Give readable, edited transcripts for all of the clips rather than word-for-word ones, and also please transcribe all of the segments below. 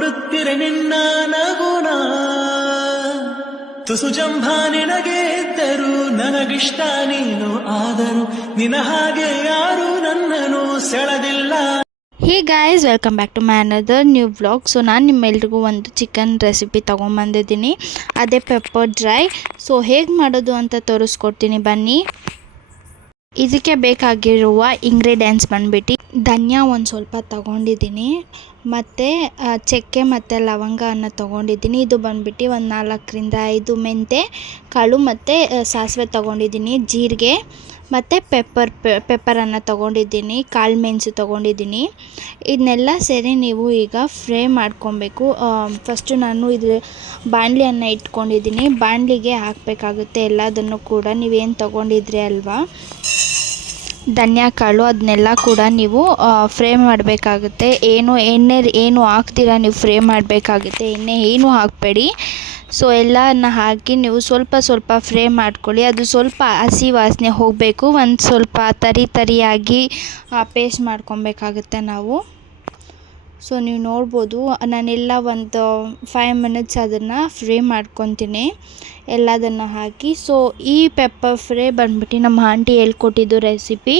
ನೋಡುತ್ತಿರೆ ನಿನ್ನ ನಗುನ ತುಸು ಜಂಭ ನಿನಗೆ ಇದ್ದರು ನನಗಿಷ್ಟ ನೀನು ಆದರೂ ನಿನ ಹಾಗೆ ಯಾರು ನನ್ನನ್ನು ಸೆಳೆದಿಲ್ಲ. Hey guys, welcome back to my another new vlog. So ನಾನು ನಿಮ್ಮೆಲ್ರಿಗೂ ಒಂದು ಚಿಕನ್ ರೆಸಿಪಿ ತೊಗೊಂಬಂದಿದ್ದೀನಿ, ಅದೇ ಪೆಪ್ಪರ್ ಡ್ರೈ. ಸೊ ಹೇಗೆ ಮಾಡೋದು ಅಂತ ತೋರಿಸ್ಕೊಡ್ತೀನಿ ಬನ್ನಿ. ಇದಕ್ಕೆ ಬೇಕಾಗಿರುವ ಇಂಗ್ರೀಡಿಯೆಂಟ್ಸ್ ಬಂದುಬಿಟ್ಟು ಧನಿಯಾ ಒಂದು ಸ್ವಲ್ಪ ತೊಗೊಂಡಿದ್ದೀನಿ, ಮತ್ತು ಚಕ್ಕೆ ಮತ್ತು ಲವಂಗವನ್ನು ತೊಗೊಂಡಿದ್ದೀನಿ. ಇದು ಬಂದುಬಿಟ್ಟು ಒಂದು 4ರಿಂದ 5 ಮೆಂತೆ ಕಾಳು ಮತ್ತು ಸಾಸಿವೆ ತೊಗೊಂಡಿದ್ದೀನಿ, ಜೀರಿಗೆ ಮತ್ತು ಪೆಪ್ಪರನ್ನು ತೊಗೊಂಡಿದ್ದೀನಿ, ಕಾಳು ಮೆಣಸು ತೊಗೊಂಡಿದ್ದೀನಿ. ಇದನ್ನೆಲ್ಲ ಸೇರಿ ನೀವು ಈಗ ಫ್ರೈ ಮಾಡ್ಕೊಬೇಕು. ಫಸ್ಟು ನಾನು ಇದ್ರ ಬಾಣಲಿಯನ್ನು ಇಟ್ಕೊಂಡಿದ್ದೀನಿ, ಬಾಣಲಿಗೆ ಹಾಕಬೇಕಾಗುತ್ತೆ ಎಲ್ಲದನ್ನು ಕೂಡ. ನೀವೇನು ತೊಗೊಂಡಿದ್ರಿ ಅಲ್ವಾ ಧನಿಯಾ ಕಾಳು, ಅದನ್ನೆಲ್ಲ ಕೂಡ ನೀವು ಫ್ರೈ ಮಾಡಬೇಕಾಗುತ್ತೆ. ಎಣ್ಣೆ ಏನು ಹಾಕ್ತೀರಾ ನೀವು ಫ್ರೈ ಮಾಡಬೇಕಾಗುತ್ತೆ, ಎಣ್ಣೆ ಏನು ಹಾಕಬೇಡಿ. ಸೊ ಎಲ್ಲನ ಹಾಕಿ ನೀವು ಸ್ವಲ್ಪ ಫ್ರೈ ಮಾಡ್ಕೊಳ್ಳಿ. ಅದು ಸ್ವಲ್ಪ ಹಸಿ ವಾಸನೆ ಹೋಗಬೇಕು, ಒಂದು ಸ್ವಲ್ಪ ತರಿಯಾಗಿ ಪೇಸ್ಟ್ ಮಾಡ್ಕೊಬೇಕಾಗುತ್ತೆ ನಾವು. ಸೊ ನೀವು ನೋಡ್ಬೋದು, ನಾನೆಲ್ಲ ಒಂದು 5 ಮಿನಿಟ್ಸ್ ಅದನ್ನು ಫ್ರೈ ಮಾಡ್ಕೊತೀನಿ ಎಲ್ಲದನ್ನು ಹಾಕಿ. ಸೊ ಈ ಪೆಪ್ಪರ್ ಫ್ರೈ ಬಂದ್ಬಿಟ್ಟು ನಮ್ಮ ಆಂಟಿ ಹೇಳ್ಕೊಟ್ಟಿದ್ದು ರೆಸಿಪಿ.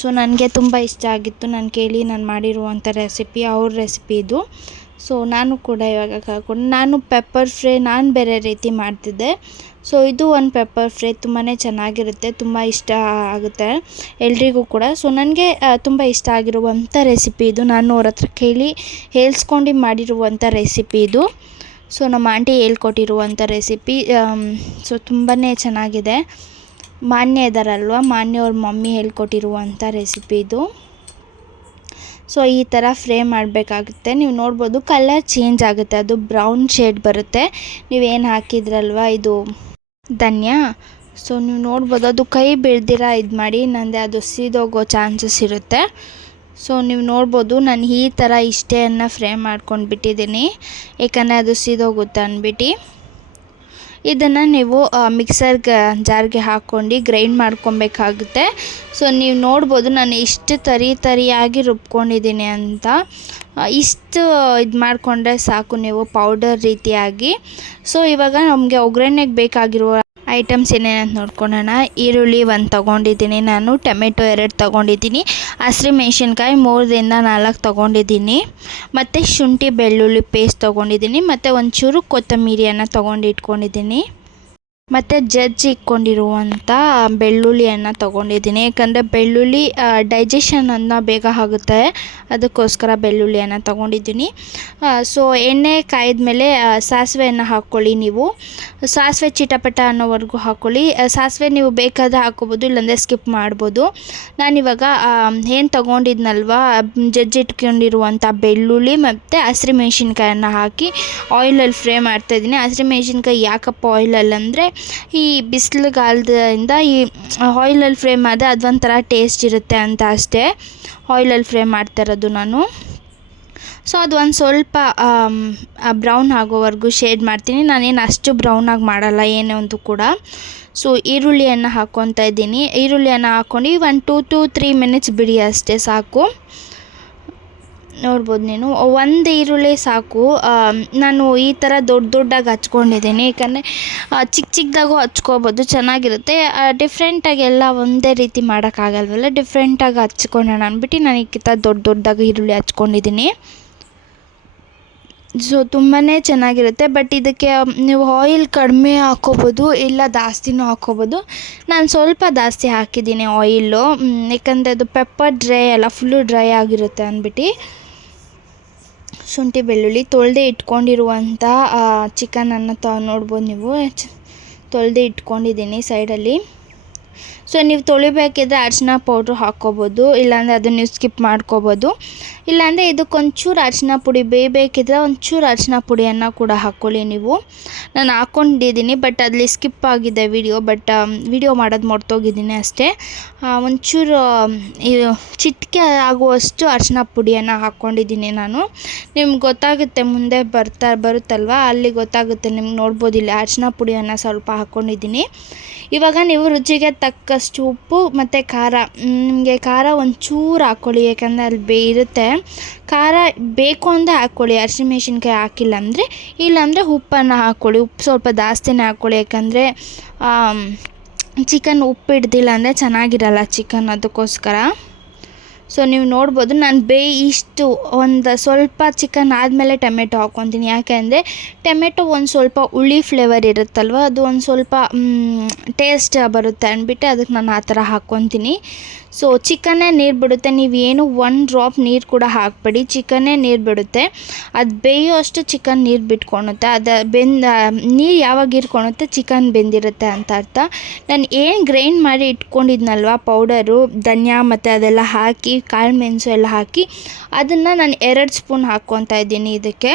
ಸೊ ನನಗೆ ತುಂಬ ಇಷ್ಟ ಆಗಿತ್ತು, ನಾನು ಕೇಳಿ ನಾನು ಮಾಡಿರುವಂಥ ರೆಸಿಪಿ, ಅವ್ರ ರೆಸಿಪಿ ಇದು. ಸೊ ನಾನು ಕೂಡ ಇವಾಗ ಕಲ್ತ್ಕೊಂಡು, ನಾನು ಪೆಪ್ಪರ್ ಫ್ರೈ ನಾನು ಬೇರೆ ರೀತಿ ಮಾಡ್ತಿದ್ದೆ. ಸೊ ಇದು ಒಂದು ಪೆಪ್ಪರ್ ಫ್ರೈ ತುಂಬಾ ಚೆನ್ನಾಗಿರುತ್ತೆ, ತುಂಬ ಇಷ್ಟ ಆಗುತ್ತೆ ಎಲ್ರಿಗೂ ಕೂಡ. ಸೊ ನನಗೆ ತುಂಬ ಇಷ್ಟ ಆಗಿರುವಂಥ ರೆಸಿಪಿ ಇದು, ನಾನು ಅವ್ರ ಹತ್ರ ಕೇಳಿ ಹೇಳ್ಸ್ಕೊಂಡು ಮಾಡಿರುವಂಥ ರೆಸಿಪಿ ಇದು. ಸೊ ನಮ್ಮ ಆಂಟಿ ಹೇಳ್ಕೊಟ್ಟಿರುವಂಥ ರೆಸಿಪಿ. ಸೊ ತುಂಬಾ ಚೆನ್ನಾಗಿದೆ. ಮಾನ್ಯ ಇದ್ದಾರಲ್ವ, ಮಾನ್ಯ ಅವ್ರ ಮಮ್ಮಿ ಹೇಳ್ಕೊಟ್ಟಿರುವಂಥ ರೆಸಿಪಿ ಇದು. ಸೊ ಈ ಥರ ಫ್ರೈ ಮಾಡಬೇಕಾಗುತ್ತೆ. ನೀವು ನೋಡ್ಬೋದು ಕಲರ್ ಚೇಂಜ್ ಆಗುತ್ತೆ, ಅದು ಬ್ರೌನ್ ಶೇಡ್ ಬರುತ್ತೆ ನೀವೇನು ಹಾಕಿದ್ರಲ್ವ ಇದು ಧನಿಯಾ. ಸೊ ನೀವು ನೋಡ್ಬೋದು ಅದು ಕೈ ಬೀಳ್ದಿರ ಇದು ಮಾಡಿ, ನಂದೆ ಅದು ಸೀದೋಗೋ ಚಾನ್ಸಸ್ ಇರುತ್ತೆ. ಸೊ ನೀವು ನೋಡ್ಬೋದು ನಾನು ಈ ಥರ ಇಷ್ಟೇನ ಫ್ರೈ ಮಾಡ್ಕೊಂಡು ಬಿಟ್ಟಿದ್ದೀನಿ, ಏಕೆಂದರೆ ಅದು ಸೀದೋಗುತ್ತೆ ಅಂದ್ಬಿಟ್ಟು. ಇದನ್ನು ನೀವು ಮಿಕ್ಸರ್ ಜಾರ್ಗೆ ಹಾಕ್ಕೊಂಡು ಗ್ರೈಂಡ್ ಮಾಡ್ಕೊಬೇಕಾಗುತ್ತೆ. ಸೊ ನೀವು ನೋಡ್ಬೋದು ನಾನು ಇಷ್ಟು ತರಿಯಾಗಿ ರುಬ್ಕೊಂಡಿದ್ದೀನಿ ಅಂತ. ಇಷ್ಟು ಇದು ಮಾಡಿಕೊಂಡ್ರೆ ಸಾಕು ನೀವು ಪೌಡರ್ ರೀತಿಯಾಗಿ. ಸೊ ಇವಾಗ ನಮಗೆ ಒಗ್ಗರಣೆಗೆ ಬೇಕಾಗಿರುವ ಐಟಮ್ಸ್ ಏನೇನಂತ ನೋಡ್ಕೊಳ್ಳೋಣ. ಈರುಳ್ಳಿ 1 ತೊಗೊಂಡಿದ್ದೀನಿ ನಾನು, ಟೊಮೆಟೊ 2 ತೊಗೊಂಡಿದ್ದೀನಿ, ಹಸಿಮೆಣ್ಸಿನ್ಕಾಯಿ 3ರಿಂದ 4 ತೊಗೊಂಡಿದ್ದೀನಿ, ಮತ್ತು ಶುಂಠಿ ಬೆಳ್ಳುಳ್ಳಿ ಪೇಸ್ಟ್ ತೊಗೊಂಡಿದ್ದೀನಿ, ಮತ್ತು ಒಂಚೂರು ಕೊತ್ತಂಬರಿಯನ್ನು ತೊಗೊಂಡು ಇಟ್ಕೊಂಡಿದ್ದೀನಿ, ಮತ್ತು ಇಟ್ಕೊಂಡಿರುವಂಥ ಬೆಳ್ಳುಳ್ಳಿಯನ್ನು ತೊಗೊಂಡಿದ್ದೀನಿ. ಯಾಕಂದರೆ ಬೆಳ್ಳುಳ್ಳಿ ಡೈಜೆಷನನ್ನು ಬೇಗ ಆಗುತ್ತೆ, ಅದಕ್ಕೋಸ್ಕರ ಬೆಳ್ಳುಳ್ಳಿಯನ್ನು ತೊಗೊಂಡಿದ್ದೀನಿ. ಸೊ ಎಣ್ಣೆ ಕಾಯ್ದ ಮೇಲೆ ಸಾಸಿವೆಯನ್ನು ಹಾಕ್ಕೊಳ್ಳಿ. ನೀವು ಸಾಸಿವೆ ಚಿಟಪಟ ಅನ್ನೋವರೆಗೂ ಹಾಕ್ಕೊಳ್ಳಿ. ಸಾಸಿವೆ ನೀವು ಬೇಕಾದರೆ ಹಾಕ್ಕೋಬೋದು, ಇಲ್ಲಾಂದರೆ ಸ್ಕಿಪ್ ಮಾಡ್ಬೋದು. ನಾನಿವಾಗ ಏನು ತೊಗೊಂಡಿದ್ನಲ್ವ ಇಟ್ಕೊಂಡಿರುವಂಥ ಬೆಳ್ಳುಳ್ಳಿ ಮತ್ತು ಹಸಿಮೆಣ್ಸಿನ್ಕಾಯನ್ನು ಹಾಕಿ ಆಯಿಲಲ್ಲಿ ಫ್ರೈ ಮಾಡ್ತಾಯಿದ್ದೀನಿ. ಹಸಿಮೆಣ್ಸಿನ್ಕಾಯಿ ಯಾಕಪ್ಪ ಆಯಿಲಲ್ಲಿ ಅಂದರೆ, ಈ ಬಿಸಿಲುಗಾಲದಿಂದ ಈ ಆಯಿಲಲ್ಲಿ ಫ್ರೈ ಮಾಡಿದ್ರೆ ಅದೊಂಥರ ಟೇಸ್ಟ್ ಇರುತ್ತೆ ಅಂತ ಅಷ್ಟೇ ಆಯಿಲಲ್ಲಿ ಫ್ರೈ ಮಾಡ್ತಾಯಿರೋದು ನಾನು. ಸೊ ಅದು ಒಂದು ಸ್ವಲ್ಪ ಬ್ರೌನ್ ಆಗೋವರೆಗೂ ಶೇಡ್ ಮಾಡ್ತೀನಿ. ನಾನೇನು ಅಷ್ಟು ಬ್ರೌನಾಗಿ ಮಾಡಲ್ಲ ಏನೇ ಒಂದು ಕೂಡ. ಸೊ ಈರುಳ್ಳಿಯನ್ನು ಹಾಕ್ಕೊತಾ ಇದ್ದೀನಿ. ಈರುಳ್ಳಿಯನ್ನು ಹಾಕ್ಕೊಂಡು 1 to 3 ಮಿನಿಟ್ಸ್ ಬಿಡಿ, ಅಷ್ಟೇ ಸಾಕು. ನೋಡ್ಬೋದು ನೀನು, 1 ಈರುಳ್ಳಿ ಸಾಕು. ನಾನು ಈ ಥರ ದೊಡ್ಡದಾಗಿ ಹಚ್ಕೊಂಡಿದ್ದೀನಿ, ಯಾಕಂದರೆ ಚಿಕ್ಕದಾಗೂ ಹಚ್ಕೋಬೋದು, ಚೆನ್ನಾಗಿರುತ್ತೆ. ಡಿಫ್ರೆಂಟಾಗಿ ಎಲ್ಲ ಒಂದೇ ರೀತಿ ಮಾಡೋಕ್ಕಾಗಲ್ವಲ್ಲ, ಡಿಫ್ರೆಂಟಾಗಿ ಹಚ್ಕೊಳ್ಳೋಣ ಅಂದ್ಬಿಟ್ಟು ನಾನು ಈ ಥರ ದೊಡ್ಡದಾಗಿ ಈರುಳ್ಳಿ ಹಚ್ಕೊಂಡಿದ್ದೀನಿ. ಸೊ ತುಂಬಾ ಚೆನ್ನಾಗಿರುತ್ತೆ. ಬಟ್ ಇದಕ್ಕೆ ನೀವು ಆಯಿಲ್ ಕಡಿಮೆ ಹಾಕ್ಕೋಬೋದು, ಇಲ್ಲ ಜಾಸ್ತಿನೂ ಹಾಕ್ಕೋಬೋದು. ನಾನು ಸ್ವಲ್ಪ ಜಾಸ್ತಿ ಹಾಕಿದ್ದೀನಿ ಆಯಿಲ್ಲು, ಯಾಕಂದರೆ ಅದು ಪೆಪ್ಪರ್ ಡ್ರೈ ಅಲ್ಲ, ಫುಲ್ಲು ಡ್ರೈ ಆಗಿರುತ್ತೆ ಅಂದ್ಬಿಟ್ಟು. ಶುಂಠಿ ಬೆಳ್ಳುಳ್ಳಿ ತೊಳೆದೇ ಇಟ್ಕೊಂಡಿರುವಂಥ ಚಿಕನನ್ನು ನೋಡ್ಬೋದು ನೀವು, ತೊಳೆದೇ ಇಟ್ಕೊಂಡಿದ್ದೀನಿ ಸೈಡಲ್ಲಿ. ಸೊ ನೀವು ತೊಳಿಬೇಕಿದ್ರೆ ಅರಿಶಿನ ಪೌಡ್ರು ಹಾಕ್ಕೋಬೋದು, ಇಲ್ಲಾಂದರೆ ಅದನ್ನು ನೀವು ಸ್ಕಿಪ್ ಮಾಡ್ಕೋಬೋದು. ಇಲ್ಲಾಂದರೆ ಇದಕ್ಕೊಂಚೂರು ಅರಿಶಿನ ಪುಡಿ ಬೇಕಿದ್ರೆ ಒಂಚೂರು ಅರಿಶಿನ ಪುಡಿಯನ್ನು ಕೂಡ ಹಾಕ್ಕೊಳ್ಳಿ ನೀವು. ನಾನು ಹಾಕ್ಕೊಂಡಿದ್ದೀನಿ, ಬಟ್ ಅಲ್ಲಿ ಸ್ಕಿಪ್ ಆಗಿದೆ ವಿಡಿಯೋ ಮಾಡೋದು ಮರ್ತೋಗಿದ್ದೀನಿ ಅಷ್ಟೇ. ಒಂಚೂರು ಚಿಟಿಕೆ ಆಗುವಷ್ಟು ಅರಿಶಿನ ಪುಡಿಯನ್ನು ಹಾಕ್ಕೊಂಡಿದ್ದೀನಿ ನಾನು. ನಿಮ್ಗೆ ಗೊತ್ತಾಗುತ್ತೆ ಮುಂದೆ ಬರುತ್ತಲ್ವ, ಅಲ್ಲಿ ಗೊತ್ತಾಗುತ್ತೆ ನಿಮ್ಗೆ. ನೋಡ್ಬೋದು ಇಲ್ಲಿ ಅರಿಶಿನ ಪುಡಿಯನ್ನು ಸ್ವಲ್ಪ ಹಾಕ್ಕೊಂಡಿದ್ದೀನಿ. ಇವಾಗ ನೀವು ರುಚಿಗೆ ತಕ್ಕಷ್ಟು ಉಪ್ಪು ಮತ್ತು ಖಾರ. ನಿಮಗೆ ಖಾರ ಒಂಚೂರು ಹಾಕ್ಕೊಳ್ಳಿ, ಯಾಕಂದರೆ ಅಲ್ಲಿ ಇರುತ್ತೆ. ಖಾರ ಬೇಕು ಅಂದರೆ ಹಾಕ್ಕೊಳ್ಳಿ, ಹಸಿಮೆಣ್ಸಿನ್ಕಾಯಿ ಹಾಕಿಲ್ಲ ಅಂದರೆ. ಇಲ್ಲಾಂದರೆ ಉಪ್ಪನ್ನು ಹಾಕ್ಕೊಳ್ಳಿ, ಉಪ್ಪು ಸ್ವಲ್ಪ ಜಾಸ್ತಿನೇ ಹಾಕ್ಕೊಳ್ಳಿ, ಯಾಕಂದರೆ ಚಿಕನ್ ಉಪ್ಪು ಹಿಡ್ದಿಲ್ಲ ಅಂದರೆ ಚೆನ್ನಾಗಿರಲ್ಲ ಚಿಕನ್, ಅದಕ್ಕೋಸ್ಕರ. ಸೊ ನೀವು ನೋಡ್ಬೋದು, ನಾನು ಇಷ್ಟು ಒಂದು ಸ್ವಲ್ಪ ಚಿಕನ್ ಆದಮೇಲೆ ಟೊಮೆಟೊ ಹಾಕ್ಕೊತೀನಿ. ಯಾಕೆಂದರೆ ಟೊಮೆಟೊ ಒಂದು ಸ್ವಲ್ಪ ಹುಳಿ ಫ್ಲೇವರ್ ಇರುತ್ತಲ್ವ, ಅದು ಒಂದು ಸ್ವಲ್ಪ ಟೇಸ್ಟ್ ಬರುತ್ತೆ ಅಂದ್ಬಿಟ್ಟು ಅದಕ್ಕೆ ನಾನು ಆ ಥರ ಹಾಕ್ಕೊತೀನಿ. ಸೊ ಚಿಕನ್ನೇ ನೀರು ಬಿಡುತ್ತೆ, ನೀವೇನು 1 ಡ್ರಾಪ್ ನೀರು ಕೂಡ ಹಾಕಬೇಡಿ, ಚಿಕನ್ನೇ ನೀರು ಬಿಡುತ್ತೆ. ಅದು ಬೇಯೋಷ್ಟು ಚಿಕನ್ ನೀರು ಬಿಟ್ಕೊಳುತ್ತೆ. ಅದು ನೀರು ಯಾವಾಗ ಹೀರ್ಕೊಳುತ್ತೆ ಚಿಕನ್ ಬೆಂದಿರುತ್ತೆ ಅಂತ ಅರ್ಥ. ನಾನು ಏನು ಗ್ರೈಂಡ್ ಮಾಡಿ ಇಟ್ಕೊಂಡಿದ್ನಲ್ವ ಪೌಡರು, ಧನಿಯಾ ಮತ್ತು ಅದೆಲ್ಲ ಹಾಕಿ, ಕಾಳು ಮೆಣಸು ಎಲ್ಲ ಹಾಕಿ, ಅದನ್ನು ನಾನು 2 ಸ್ಪೂನ್ ಹಾಕ್ಕೊತಾ ಇದ್ದೀನಿ ಇದಕ್ಕೆ.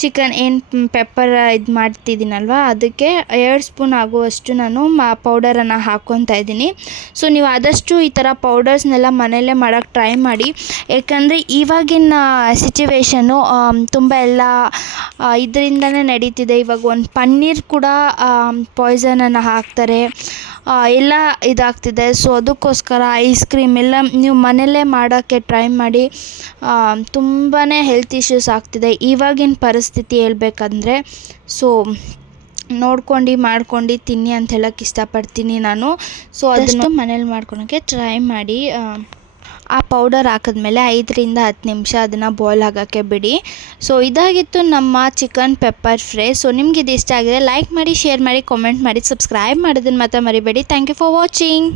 ಚಿಕನ್ ಏನು ಪೆಪ್ಪರ್ ಇದು ಮಾಡ್ತಿದ್ದೀನಲ್ವ, ಅದಕ್ಕೆ 2 ಸ್ಪೂನ್ ಆಗುವಷ್ಟು ನಾನು ಪೌಡರನ್ನು ಹಾಕ್ಕೊತಾ ಇದ್ದೀನಿ. ಸೊ ನೀವು ಆದಷ್ಟು ಈ ಥರ ಪೌಡರ್ಸ್ನೆಲ್ಲ ಮನೆಯಲ್ಲೇ ಮಾಡೋಕ್ಕೆ ಟ್ರೈ ಮಾಡಿ. ಯಾಕಂದರೆ ಇವಾಗಿನ ಸಿಚುವೇಶನ್ನು ತುಂಬ ಎಲ್ಲ ಇದರಿಂದನೇ ನಡೀತಿದೆ. ಇವಾಗ ಒಂದು ಪನ್ನೀರ್ ಕೂಡ ಪಾಯ್ಸನನ್ನು ಹಾಕ್ತಾರೆ, ಎಲ್ಲ ಇದಾಗ್ತಿದೆ. ಸೊ ಅದಕ್ಕೋಸ್ಕರ ಐಸ್ ಕ್ರೀಮ್ ಎಲ್ಲ ನೀವು ಮನೆಯಲ್ಲೇ ಮಾಡೋಕ್ಕೆ ಟ್ರೈ ಮಾಡಿ. ತುಂಬಾ ಹೆಲ್ತ್ ಇಶ್ಯೂಸ್ ಆಗ್ತಿದೆ ಇವಾಗಿನ ಪರಿಸ್ಥಿತಿ ಹೇಳ್ಬೇಕಂದ್ರೆ. ಸೊ ನೋಡ್ಕೊಂಡು ಮಾಡ್ಕೊಂಡು ತಿನ್ನಿ ಅಂತ ಹೇಳೋಕ್ಕೆ ಇಷ್ಟಪಡ್ತೀನಿ ನಾನು. ಸೊ ಅದನ್ನು ಮನೇಲಿ ಮಾಡ್ಕೊಳೋಕ್ಕೆ ಟ್ರೈ ಮಾಡಿ. ಆ ಪೌಡರ್ ಹಾಕಿದ್ಮೇಲೆ 5ರಿಂದ 10 ನಿಮಿಷ ಅದನ್ನು ಬಾಯ್ಲ್ ಆಗೋಕ್ಕೆ ಬಿಡಿ. ಸೊ ಇದಾಗಿತ್ತು ನಮ್ಮ ಚಿಕನ್ ಪೆಪ್ಪರ್ ಫ್ರೈ. ಸೊ ನಿಮ್ಗೆ ಇದು ಇಷ್ಟ ಆಗಿದೆ ಲೈಕ್ ಮಾಡಿ, ಶೇರ್ ಮಾಡಿ, ಕಾಮೆಂಟ್ ಮಾಡಿ, ಸಬ್ಸ್ಕ್ರೈಬ್ ಮಾಡೋದನ್ನು ಮಾತ್ರ ಮರಿಬೇಡಿ. Thank you for watching.